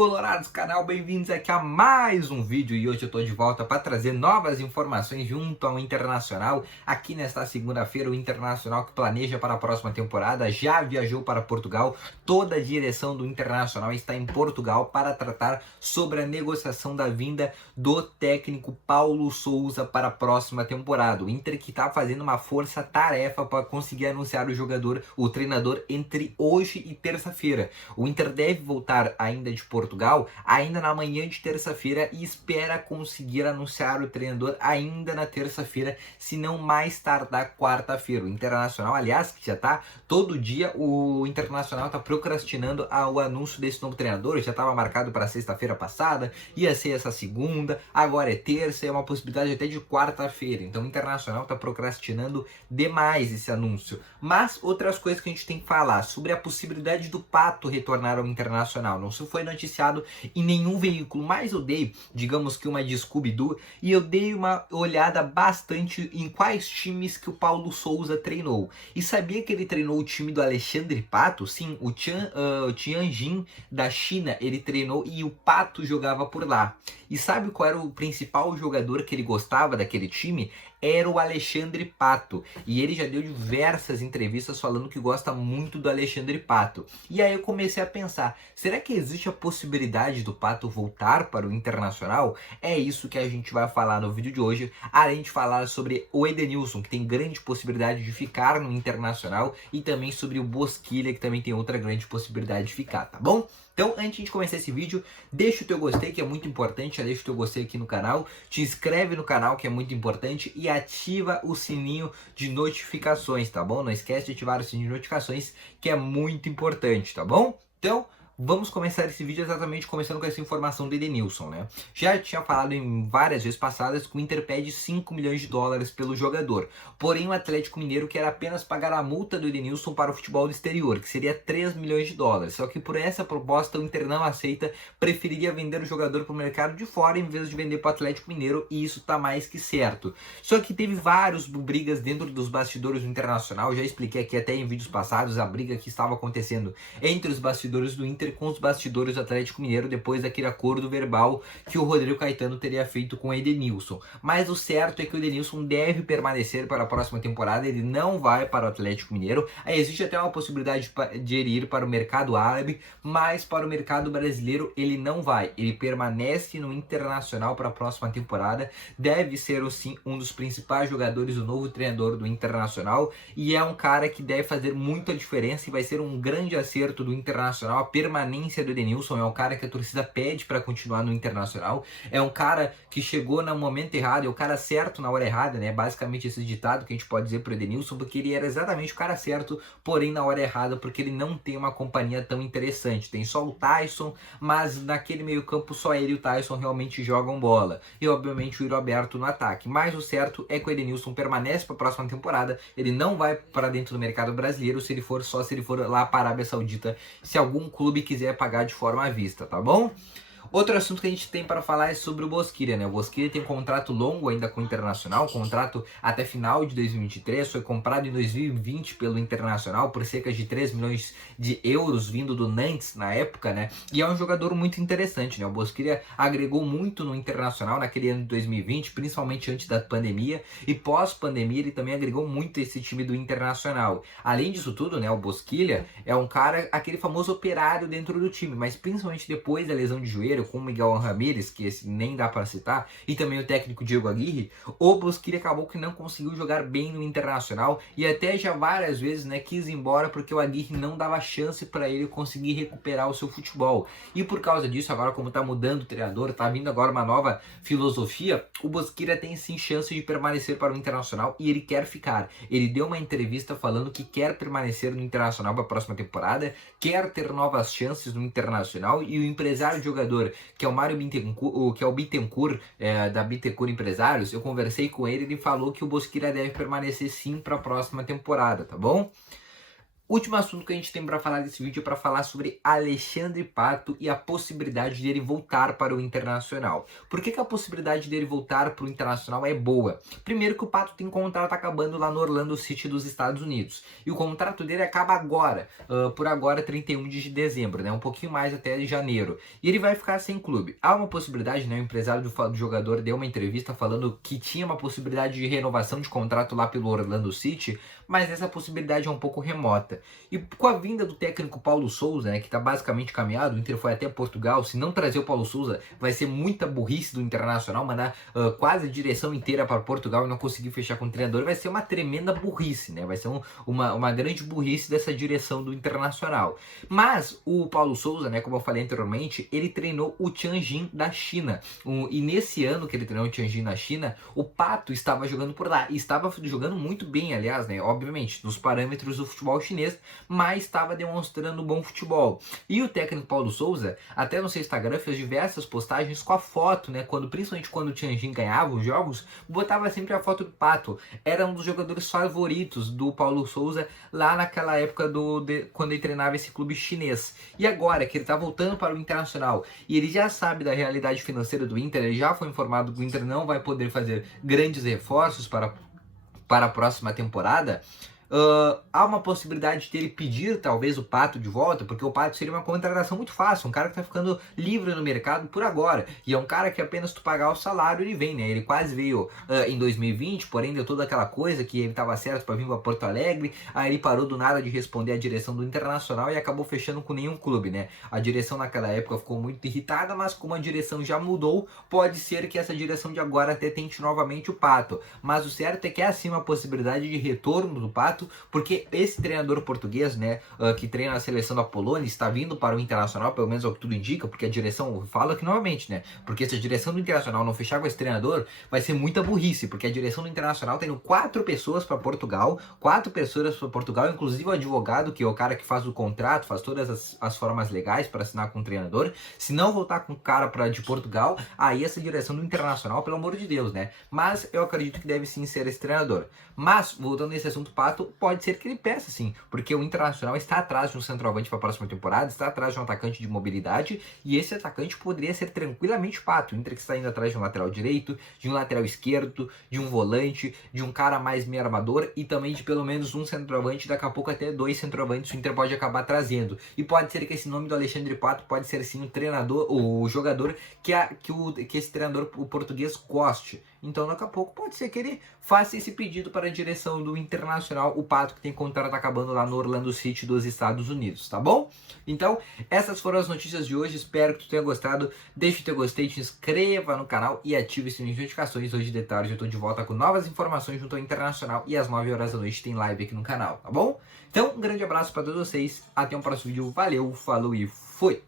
Colorados, canal, bem-vindos aqui a mais um vídeo e hoje eu tô de volta para trazer novas informações junto ao Internacional. Aqui nesta segunda-feira, o Internacional que planeja para a próxima temporada já viajou para Portugal. Toda a direção do Internacional está em Portugal para tratar sobre a negociação da vinda do técnico Paulo Sousa para a próxima temporada. O Inter que está fazendo uma força-tarefa para conseguir anunciar o treinador entre hoje e terça-feira. O Inter deve voltar ainda de Portugal, ainda na manhã de terça-feira, e espera conseguir anunciar o treinador ainda na terça-feira, se não mais tardar quarta-feira. O Internacional, aliás, que já tá todo dia, o Internacional tá procrastinando o anúncio desse novo treinador. Já estava marcado para sexta-feira passada, ia ser essa segunda, agora é terça, é uma possibilidade até de quarta-feira. Então o Internacional tá procrastinando demais esse anúncio. Mas outras coisas que a gente tem que falar sobre a possibilidade do Pato retornar ao Internacional. Não se foi noticiado em nenhum veículo, mas eu dei, digamos que uma de Scooby-Doo, e eu dei uma olhada bastante em quais times que o Paulo Sousa treinou. E sabia que ele treinou o time do Alexandre Pato? Sim, o Tianjin da China ele treinou e o Pato jogava por lá. E sabe qual era o principal jogador que ele gostava daquele time? Era o Alexandre Pato. E ele já deu diversas entrevistas falando que gosta muito do Alexandre Pato. E aí eu comecei a pensar, será que existe a possibilidade do Pato voltar para o Internacional? É isso que a gente vai falar no vídeo de hoje, além de falar sobre o Edenilson, que tem grande possibilidade de ficar no Internacional, e também sobre o Bosquilha, que também tem outra grande possibilidade de ficar, tá bom? Então, antes de começar esse vídeo, deixa o teu gostei, que é muito importante, já deixa o teu gostei aqui no canal, te inscreve no canal, que é muito importante, e ativa o sininho de notificações, tá bom? Não esquece de ativar o sininho de notificações, que é muito importante, tá bom? Então, vamos começar esse vídeo exatamente começando com essa informação do Edenilson, né? Já tinha falado em várias vezes passadas que o Inter pede 5 milhões de dólares pelo jogador. Porém, o Atlético Mineiro quer apenas pagar a multa do Edenilson para o futebol do exterior, que seria 3 milhões de dólares. Só que por essa proposta o Inter não aceita, preferiria vender o jogador para o mercado de fora em vez de vender para o Atlético Mineiro, e isso tá mais que certo. Só que teve várias brigas dentro dos bastidores do Internacional, já expliquei aqui até em vídeos passados a briga que estava acontecendo entre os bastidores do Inter com os bastidores do Atlético Mineiro depois daquele acordo verbal que o Rodrigo Caetano teria feito com o Edenilson. Mas o certo é que o Edenilson deve permanecer para a próxima temporada, ele não vai para o Atlético Mineiro. Aí existe até uma possibilidade de ele ir para o mercado árabe, mas para o mercado brasileiro ele não vai. Ele permanece no Internacional para a próxima temporada, deve ser sim um dos principais jogadores, o novo treinador do Internacional, e é um cara que deve fazer muita diferença e vai ser um grande acerto do Internacional. A permanência do Edenilson é um cara que a torcida pede para continuar no Internacional, é um cara que chegou no momento errado, é o cara certo na hora errada, né? Basicamente esse ditado que a gente pode dizer pro Edenilson, porque ele era exatamente o cara certo, porém na hora errada, porque ele não tem uma companhia tão interessante. Tem só o Tyson, mas naquele meio campo só ele e o Tyson realmente jogam bola, e obviamente o Yuri Alberto no ataque. Mas o certo é que o Edenilson permanece para a próxima temporada, ele não vai para dentro do mercado brasileiro, se ele for lá para a Arábia Saudita, se algum clube quiser pagar de forma à vista, tá bom? Outro assunto que a gente tem para falar é sobre o Bosquilha, né? O Bosquilha tem um contrato longo ainda com o Internacional, contrato até final de 2023, foi comprado em 2020 pelo Internacional por cerca de 3 milhões de euros vindo do Nantes na época, né? E é um jogador muito interessante, né? O Bosquilha agregou muito no Internacional naquele ano de 2020, principalmente antes da pandemia, e pós-pandemia ele também agregou muito esse time do Internacional. Além disso tudo, né? O Bosquilha é um cara, aquele famoso operário dentro do time, mas principalmente depois da lesão de joelho, com o Miguel Ramírez, que esse nem dá para citar, e também o técnico Diego Aguirre, o Bosquilha acabou que não conseguiu jogar bem no Internacional, e até já várias vezes, né, quis ir embora porque o Aguirre não dava chance para ele conseguir recuperar o seu futebol. E por causa disso, agora como tá mudando o treinador, tá vindo agora uma nova filosofia, o Bosquilha tem sim chance de permanecer para o Internacional e ele quer ficar. Ele deu uma entrevista falando que quer permanecer no Internacional para a próxima temporada, quer ter novas chances no Internacional, e o empresário de jogador, que é o Mário Bittencourt, que é o Bittencourt, da Bittencourt Empresários, eu conversei com ele, ele falou que o Bosquilha deve permanecer sim para a próxima temporada, tá bom? Último assunto que a gente tem para falar desse vídeo é para falar sobre Alexandre Pato e a possibilidade dele voltar para o Internacional. Por que a possibilidade dele voltar para o Internacional é boa? Primeiro que o Pato tem contrato acabando lá no Orlando City dos Estados Unidos. E o contrato dele acaba agora, por agora 31 de dezembro, né? Um pouquinho mais até janeiro. E ele vai ficar sem clube. Há uma possibilidade, né? O empresário do jogador deu uma entrevista falando que tinha uma possibilidade de renovação de contrato lá pelo Orlando City, mas essa possibilidade é um pouco remota. E com a vinda do técnico Paulo Sousa, né, que está basicamente caminhado, o Inter foi até Portugal, se não trazer o Paulo Sousa, vai ser muita burrice do Internacional, mandar quase a direção inteira para Portugal e não conseguir fechar com o treinador, vai ser uma tremenda burrice, né, vai ser uma grande burrice dessa direção do Internacional. Mas o Paulo Sousa, né, como eu falei anteriormente, ele treinou o Tianjin da China, e nesse ano que ele treinou o Tianjin na China, o Pato estava jogando por lá, e estava jogando muito bem, aliás, né, obviamente, nos parâmetros do futebol chinês, mas estava demonstrando bom futebol. E o técnico Paulo Sousa, até no seu Instagram, fez diversas postagens com a foto, né? Principalmente quando o Tianjin ganhava os jogos, botava sempre a foto do Pato. Era um dos jogadores favoritos do Paulo Sousa lá naquela época quando ele treinava esse clube chinês. E agora que ele está voltando para o Internacional e ele já sabe da realidade financeira do Inter, ele já foi informado que o Inter não vai poder fazer grandes reforços para a próxima temporada. Há uma possibilidade de ele pedir talvez o Pato de volta, porque o Pato seria uma contratação muito fácil, um cara que tá ficando livre no mercado por agora, e é um cara que apenas tu pagar o salário ele vem, né? Ele quase veio em 2020, porém deu toda aquela coisa que ele tava certo para vir para Porto Alegre, aí ele parou do nada de responder à direção do Internacional e acabou fechando com nenhum clube, né? A direção naquela época ficou muito irritada, mas como a direção já mudou, pode ser que essa direção de agora até tente novamente o Pato, mas o certo é que é assim uma possibilidade de retorno do Pato, porque esse treinador português, né, que treina a seleção da Polônia, está vindo para o Internacional, pelo menos é o que tudo indica, porque a direção, fala aqui novamente, né, porque se a direção do Internacional não fechar com esse treinador, vai ser muita burrice, porque a direção do Internacional tem 4 pessoas para Portugal, inclusive o advogado, que é o cara que faz o contrato, faz todas as formas legais para assinar com o treinador. Se não voltar com o cara de Portugal, aí essa direção do Internacional, pelo amor de Deus, né, mas eu acredito que deve sim ser esse treinador. Mas, voltando nesse assunto, Pato, pode ser que ele peça sim, porque o Internacional está atrás de um centroavante para a próxima temporada, está atrás de um atacante de mobilidade, e esse atacante poderia ser tranquilamente o Pato. O Inter está indo atrás de um lateral direito, de um lateral esquerdo, de um volante, de um cara mais meio armador e também de pelo menos um centroavante, daqui a pouco até 2 centroavantes o Inter pode acabar trazendo. E pode ser que esse nome do Alexandre Pato pode ser sim o treinador, o jogador que esse treinador, o português, goste. Então daqui a pouco pode ser que ele faça esse pedido para a direção do Internacional, o Pato que tem contrato acabando lá no Orlando City dos Estados Unidos, tá bom? Então, essas foram as notícias de hoje, espero que tu tenha gostado, deixa o teu gostei, te inscreva no canal e ative o sininho de notificações. Hoje de tarde eu tô de volta com novas informações junto ao Internacional e às 9 horas da noite tem live aqui no canal, tá bom? Então, um grande abraço para todos vocês, até um próximo vídeo, valeu, falou e fui!